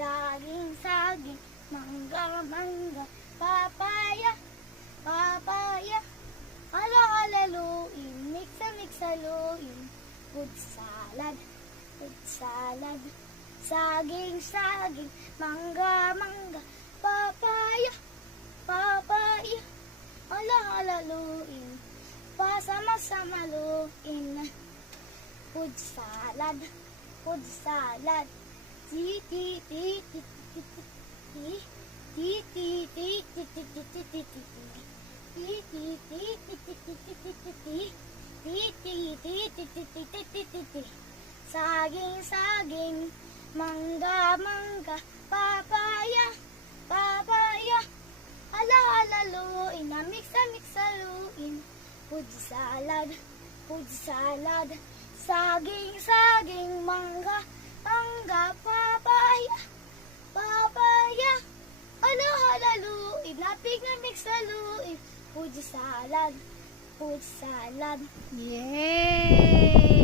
saging, mangga, papaya, papaya. Halo-halaluin, mix-haluin. Food salad, saging, mangga, papaya, papaya. Halo-halaluin, pasama-samaluin. Food salad, ti ti ti ti ti ti ti ti ti ti ti ti ti ti. Saging, mangga, papaya, papaya. Halo-halaluin, mix-haluin. Food salad, saging, mangga, papaya, papaya. Halo-halaluin, mix-haluin. Food salad. Yay!